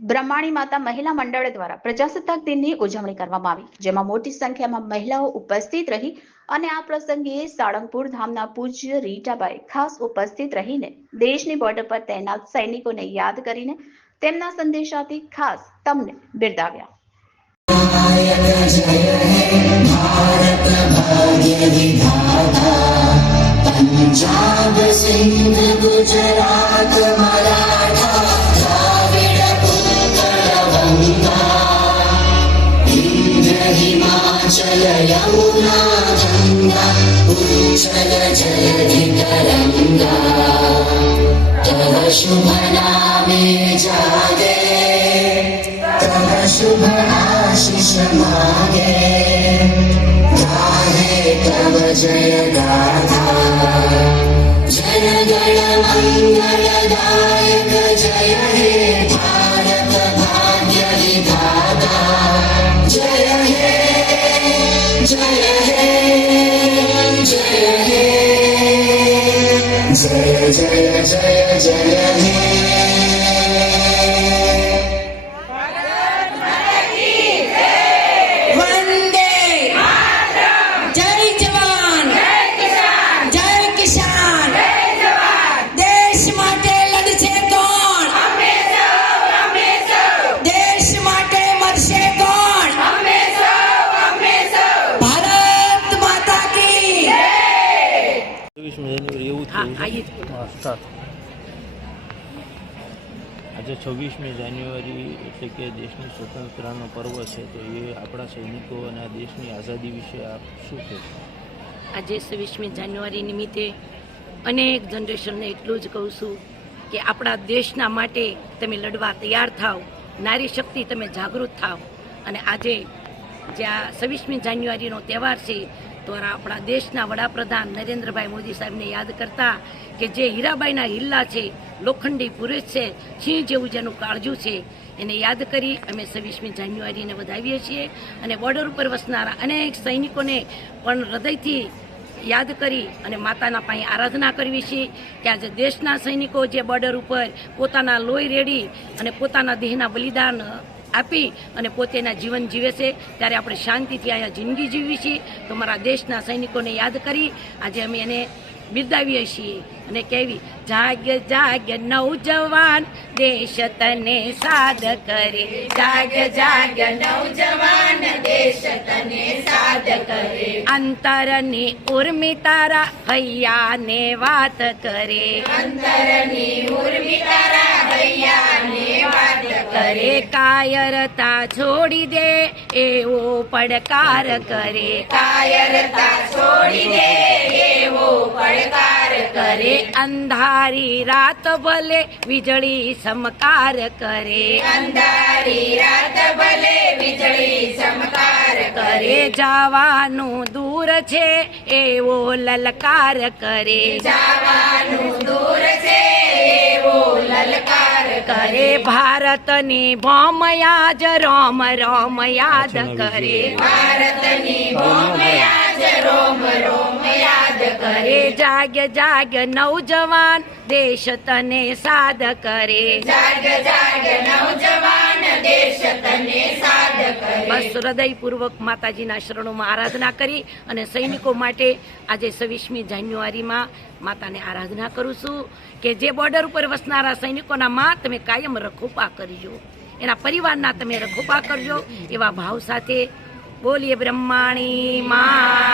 બ્રહ્માણી માતા મહિલા મંડળ દ્વારા પ્રજાસત્તાક દિનની ઉજવણી કરવામાં આવી, જેમાં મોટી સંખ્યામાં મહિલાઓ ઉપસ્થિત રહી અને આ પ્રસંગે સાળંગપુર ધામના પૂજ્ય રીટાબાઈ ખાસ ઉપસ્થિત રહીને દેશની બોર્ડર પર તૈનાત સૈનિકોને યાદ કરીને તેમના સંદેશાથી ખાસ તમને બિરદાવ્યા. पंजाब सिंध गुजरात मराठा द्राविड उत्कल गंगा इंद्र हिमाचल यमुना गंगा उच्चल जलधि तरंगा तव शुभ नामे जागे तव शुभ आशीष मागे तव जय गाथा जन गण मंगलदायक जय हे भारत भाग्य विधाता जय हे जय हे जय हे जय जय जय जय हे. આજે 26મી જાન્યુઆરી એટલે કે દેશની સ્વતંત્રતાનો પર્વ છે, તો એ આપણા સૈનિકો અને આ દેશની આઝાદી વિશે આપ શું કહેશો? આજે 26મી જાન્યુઆરી નિમિત્તે અનેક જનરેશનને એટલું જ કહું છું કે આપણા દેશના માટે તમે લડવા તૈયાર થાવ, નારી શક્તિ તમે જાગૃત થાવ. અને આજે જ્યાં 26મી જાન્યુઆરીનો તહેવાર છે દ્વારા આપણા દેશના વડાપ્રધાન નરેન્દ્રભાઈ મોદી સાહેબને યાદ કરતા કે જે હીરાબાઈના હિલ્લા છે, લોખંડી પુરુષ છે, સિંહ જેવું જેનું કાળજું છે, એને યાદ કરી અમે 26મી જાન્યુઆરીને વધાવીએ છીએ. અને બોર્ડર ઉપર વસનારા અનેક સૈનિકોને પણ હૃદયથી યાદ કરી અને માતાના પાસે આરાધના કરવી છે કે આજે દેશના સૈનિકો જે બોર્ડર ઉપર પોતાના લોહી રેડી અને પોતાના દેહના બલિદાન આપી અને પોતેના જીવન જીવે છે, ત્યારે આપણે શાંતિથી અહીંયા જિંદગી જીવવી છીએ. તો મારા દેશના સૈનિકોને યાદ કરી આજે અમે એને બિરદાવીએ છીએ અને કહેવી જાગ્ય જાગ્ય નવજવાન દેશ તને સાદ કરે, જાગ્ય જાગ્ય નવજવાન દેશ તને સાદ કરે, અંતરની ઉર્મિ તારા હૈયાને વાત કરે, અંતરની ઉર્મિ તારા હૈયાને વાત કરે, કાયરતા છોડી દે એવો પડકાર કરે, કાયરતા છોડી દે એવો પડકાર કરે, અંધારી રાત ભલે વીજળી ચમકાર કરે, અંધારી રાત ભલે વીજળી ચમકાર કરે, જવાનું દૂર છે એવો લલકાર કરે, જવાનું દૂર છે એવો લલકાર કરે, ભારતની ભૌમ યાદ રોમ રોમ યાદ કરે, ભારતની ભૌમ યાદ રોમ રોમ યાદ કરે, જાગ્ય જાગ્ય નવજવાન દેશ તને સાદ કરે, જાગ્ય જાગ્ય નવજવાન દેશ તને સાદ કરે. બસ હૃદયપૂર્વક માતાજીના શરણોમાં આરાધના કરી અને સૈનિકો માટે આજે 26મી જાન્યુઆરીમાં માતાને આરાધના કરું છું કે જે બોર્ડર ઉપર વસનારા સૈનિકોના માં તમે કાયમ રખોપા કરજો, એના પરિવારના તમે રખોપા કરજો, એવા ભાવ સાથે બોલીએ બ્રહ્માણી માં.